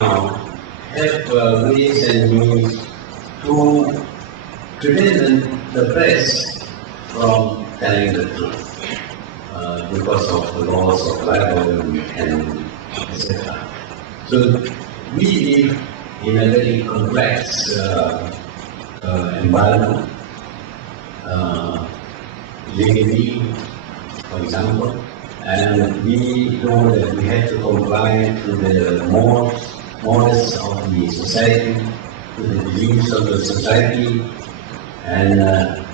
now have ways and means to prevent the press from telling the truth because of the laws of libel and etc. So we live in a very complex environment, legally, for example, and we know that we have to comply to the mores of the society, to the beliefs of the society, and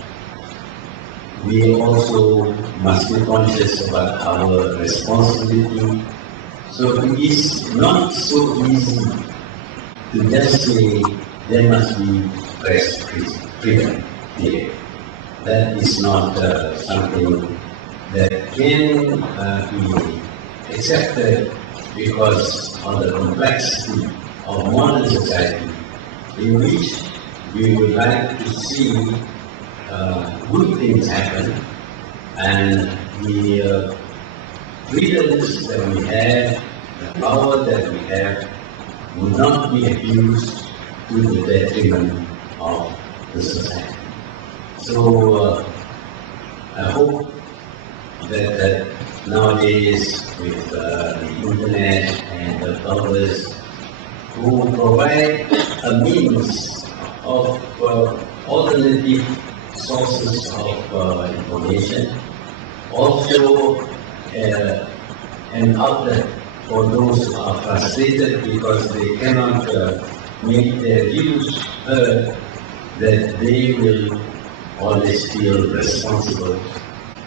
we also must be conscious about our responsibility. So it is not so easy to just say there must be press freedom here. That is not something that can be accepted because of the complexity of modern society, in which we would like to see good things happen, and the freedoms that we have, the power that we have, will not be abused to the detriment of the society. So I hope that nowadays with the internet and the bloggers who provide a means of alternative sources of information, also an outlet for those who are frustrated because they cannot make their views heard, that they will always feel responsible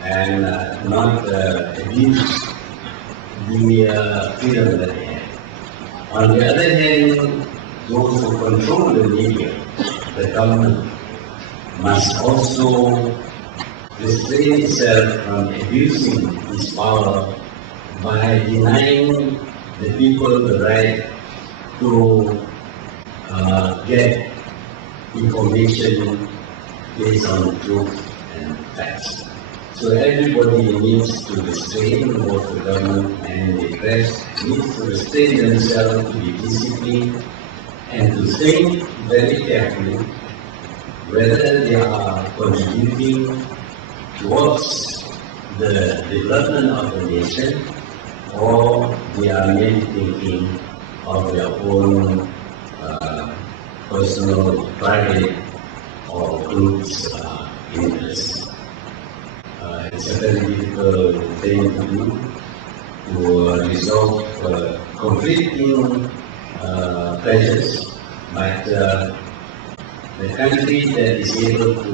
and not abuse the freedom that they have. On the other hand, those who control the media, the government, must also restrain itself from abusing its power by denying the people the right to get information based on truth and facts. So everybody needs to restrain, both the government and the press, needs to restrain themselves to be disciplined and to think very carefully whether they are contributing towards the development of the nation, or they are merely thinking of their own personal, private, or groups' interests. It's a very difficult thing to do, to resolve conflicting pleasures, but the country that is able to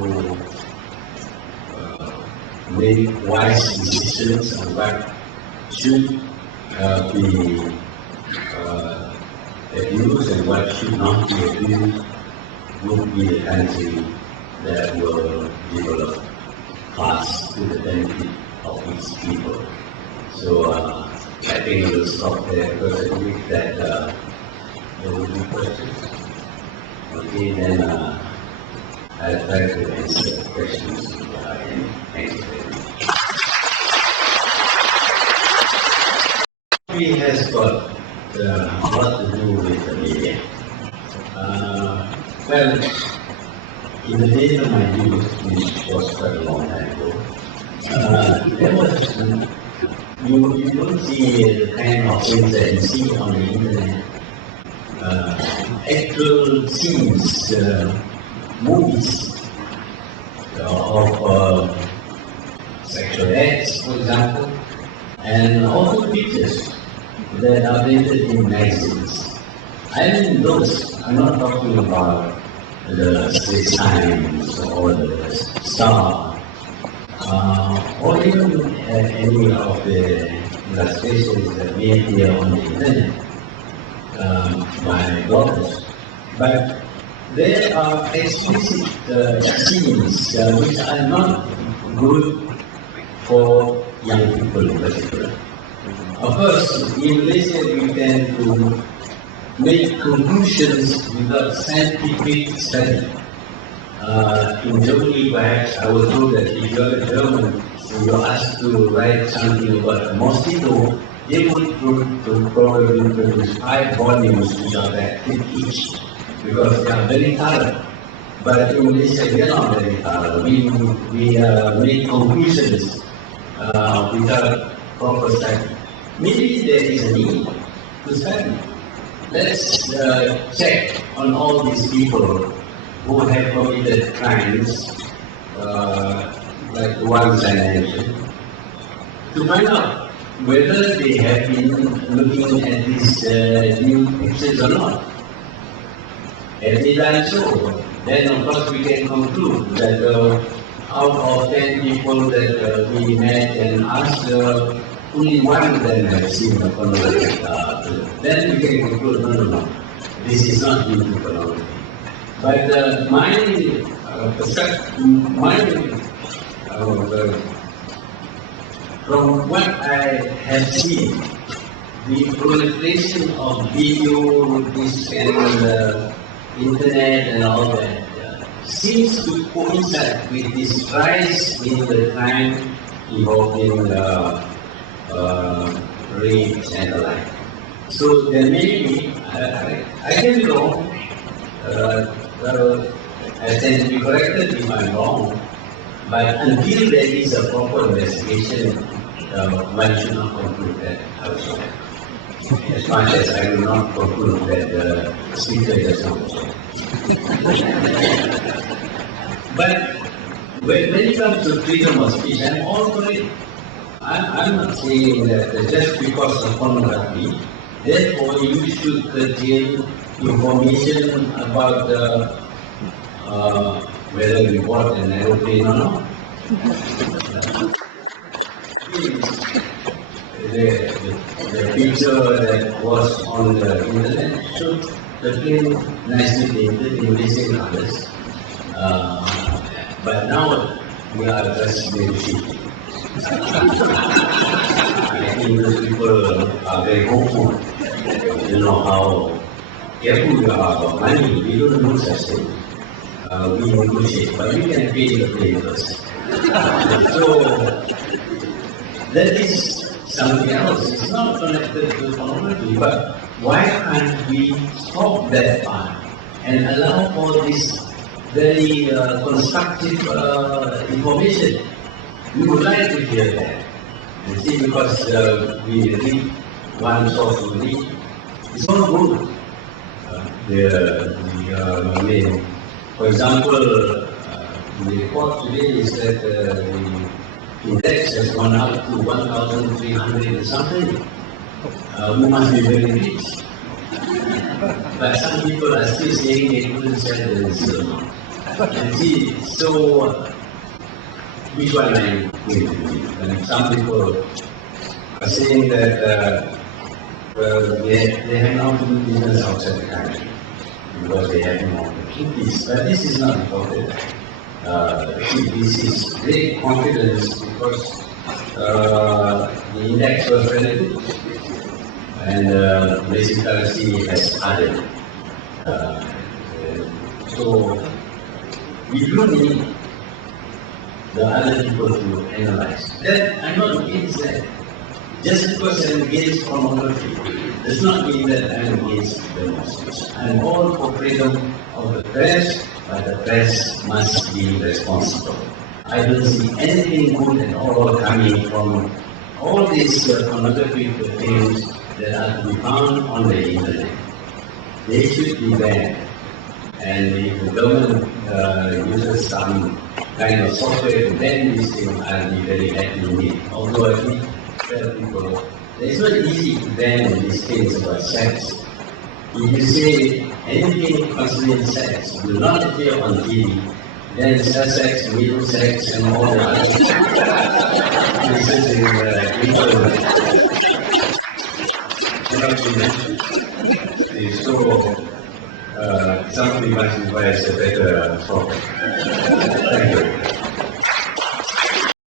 make wise decisions on what should be abused and what should not be abused would be the country that will develop fast to the benefit of its people. So I think we'll stop there because I believe that there will be questions. Okay, then I'll try to answer the questions. Thank you very much. It has got a lot to do with the media. Well, in the days of my youth, which was quite a long time ago, there was, you don't see the kind of things that you see on the internet. Actual scenes, movies of sexual acts, for example, and also pictures that are printed in magazines. I mean those, I'm not talking about the Straits Times or the Star, or even any of the illustrations that may appear on the internet by bloggers. But there are explicit scenes which are not good for young people in particular. Of course, in Malaysia we tend to make conclusions without scientific study. In Germany, perhaps, I was told that if you are a German and you're asked to write something about a mosquito, they would probably produce 5 volumes which are active each, because they are very thorough. But in Malaysia, we are not very thorough. We make conclusions without proper study. Maybe there is a need to study. Let's check on all these people who have committed crimes, like the ones I mentioned, to find out whether they have been looking at these new pictures or not. Have they done so? Then of course we can conclude that out of 10 people that we met and asked, only one of them has seen the pornography. Then we can conclude, no, this is not due to pornography. But from what I have seen, the proliferation of video, this and internet and all that seems to coincide with this rise in the crime involving rapes and the like. So there may be, I can be wrong, I tend to be corrected if I'm wrong, but until there is a proper investigation, one should not conclude that also. As much as I will not conclude that the speaker does not also. But when it comes to freedom of speech, I'm all for it. I'm not saying that just because of pornography, therefore you should curtail information about whether we bought an aeroplane or not. The picture that was on the internet showed the plane nicely painted in racing colors. But now we are just negotiating. I think those people are very hopeful. You know how careful we are about money. We don't do such things. We negotiate, but you can pay the plane first. So that is something else. It's not connected to pornography, but why can't we stop that part and allow for this very constructive information? We would like to hear that. You see, because we read one source only, it's not good. For example, the report today is that the index has gone up to 1,300 and something. We must be very rich. But some people are still saying they couldn't sell the silver. And see, so which one are you going to believe? And some people are saying that they have now to do business outside the country because they have more opportunities. But this is not important. This is great confidence because the index was very good and basic currency has added. So we do need the other people to analyze. Then I'm not against that. Just because I'm against pornography does not mean that I'm against democracy. I'm all for freedom of the press, but the press must be responsible. I don't see anything good at all coming from all these pornographic things that are to be found on the internet. They should be banned. And if the government uses some kind of software to ban these things, I'll be very happy with it. Although I think people, it's not easy to ban these things about sex. If you say anything concerning sex will not appear on TV, then sex, middle sex, and all the other places in people cannot be mentioned. So something must be a better software. Thank you.